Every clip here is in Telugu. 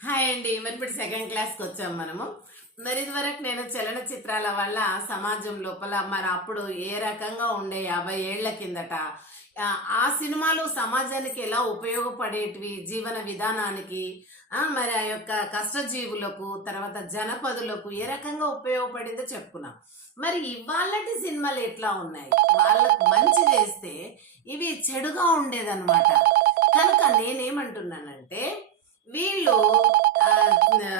హాయ్ అండి. మరి ఇప్పుడు సెకండ్ క్లాస్కి వచ్చాం మనము. మరి ఇదివరకు నేను చలనచిత్రాల వల్ల సమాజం లోపల మరి అప్పుడు ఏ రకంగా ఉండే 50 ఏళ్ల కిందట ఆ సినిమాలు సమాజానికి ఎలా ఉపయోగపడేటివి, జీవన విధానానికి, మరి ఆ యొక్క కష్టజీవులకు, తర్వాత జనపదులకు ఏ రకంగా ఉపయోగపడిందో చెప్పుకున్నాం. మరి ఇవాళటి సినిమాలు ఎట్లా ఉన్నాయి? వాళ్ళకు మంచి చేస్తే ఇవి చెడుగా ఉండేదన్నమాట. కనుక నేనేమంటున్నానంటే వీళ్ళు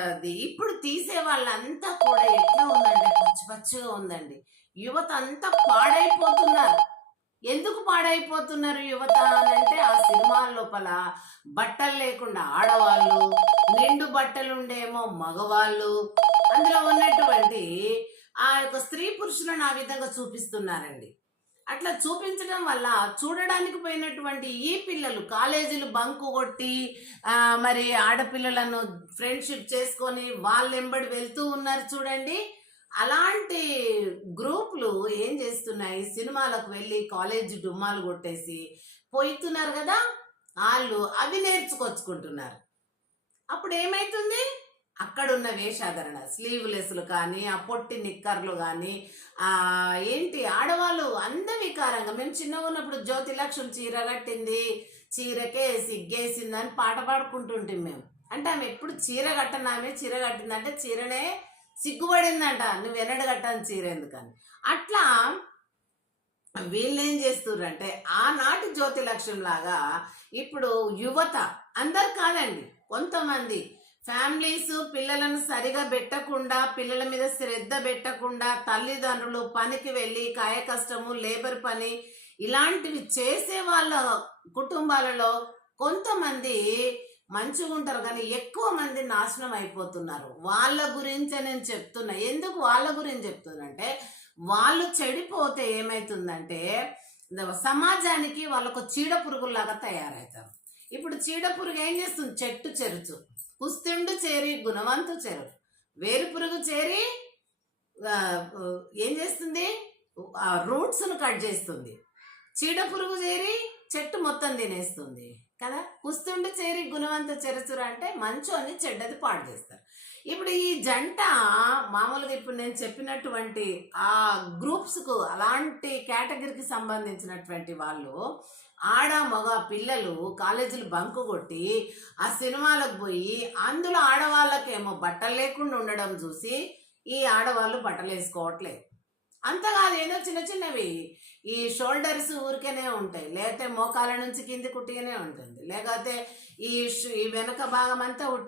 అది ఇప్పుడు తీసే వాళ్ళంతా కూడా ఎట్లా ఉందంటే పచ్చి పచ్చిగా ఉందండి. యువత అంతా పాడైపోతున్నారు. ఎందుకు పాడైపోతున్నారు యువత అనంటే ఆ సినిమాల లోపల బట్టలు లేకుండా ఆడవాళ్ళు, నిండు బట్టలుండేమో మగవాళ్ళు, అందులో ఉన్నటువంటి ఆ యొక్క స్త్రీ పురుషులను ఆ విధంగా చూపిస్తున్నారండి. అట్లా చూపించడం వల్ల చూడడానికి పోయినటువంటి ఈ పిల్లలు కాలేజీలు బంకు కొట్టి మరి ఆడపిల్లలను ఫ్రెండ్షిప్ చేసుకొని వాళ్ళెంబడి వెళ్తూ ఉన్నారు చూడండి. అలాంటి గ్రూపులు ఏం చేస్తున్నాయి, సినిమాలకు వెళ్ళి కాలేజీ డుమ్మాలు కొట్టేసి పోయితున్నారు కదా, వాళ్ళు అవి నేర్చుకొచ్చుకుంటున్నారు. అప్పుడు ఏమైతుంది, అక్కడున్న వేషాధరణ స్లీవ్లెస్లు కానీ, ఆ పొట్టి నిక్కర్లు కానీ, ఆ ఏంటి ఆడవాళ్ళు అందవికారంగా. మేము చిన్నగా ఉన్నప్పుడు జ్యోతి లక్ష్మి చీర కట్టింది, చీరకే సిగ్గేసింది అని పాట పాడుకుంటుంటాం మేము. అంటే ఆమె ఎప్పుడు చీర కట్టను, ఆమె చీర కట్టిందంటే చీరనే సిగ్గుపడిందంట, నువ్వు ఎన్నడు కట్టని చీర ఎందుకని. అట్లా వీళ్ళు ఏం చేస్తుర్రంటే ఆనాటి జ్యోతి లక్ష్మి లాగా ఇప్పుడు యువత, అందరు కాదండి, కొంతమంది ఫ్యామిలీస్ పిల్లలను సరిగా పెట్టకుండా, పిల్లల మీద శ్రద్ధ పెట్టకుండా, తల్లిదండ్రులు పనికి వెళ్ళి కాయ కష్టము, లేబర్ పని ఇలాంటివి చేసే వాళ్ళ కుటుంబాలలో కొంతమంది మంచిగా ఉంటారు, కానీ ఎక్కువ మంది నాశనం అయిపోతున్నారు. వాళ్ళ గురించే నేను చెప్తున్నా. ఎందుకు వాళ్ళ గురించి చెప్తున్నా, వాళ్ళు చెడిపోతే ఏమైతుందంటే సమాజానికి వాళ్ళకు చీడ పురుగుల్లాగా తయారవుతారు. ఇప్పుడు చీడ పురుగు ఏం చేస్తుంది, చెట్టు చెరుచు కుస్తుండు చేరి గుణవంతు చెరు, వేరు పురుగు చేరి ఏం చేస్తుంది, రూట్స్ను కట్ చేస్తుంది. చీడ పురుగు చేరి చెట్టు మొత్తం తినేస్తుంది కదా. కుస్తుండు చేరి గుణవంత చెరచురు అంటే మంచోని చెడ్డది పాడు చేస్తారు. ఇప్పుడు ఈ జంట మామూలుగా ఇప్పుడు నేను చెప్పినటువంటి ఆ గ్రూప్స్కు, అలాంటి కేటగిరీకి సంబంధించినటువంటి వాళ్ళు, ఆడ మగ పిల్లలు కాలేజీలు బంకు కొట్టి ఆ సినిమాలకు పోయి అందులో ఆడవాళ్ళకేమో బట్టలు లేకుండా ఉండడం చూసి ఈ ఆడవాళ్ళు బట్టలు వేసుకోవట్లేదు. అంతకాదు, ఏదో చిన్న చిన్నవి ఈ షోల్డర్స్ ఊరికేనే ఉంటాయి, లేకపోతే మోకాల నుంచి కింది కుట్టిగానే ఉంటుంది, లేకపోతే ఈ వెనక భాగం అంతా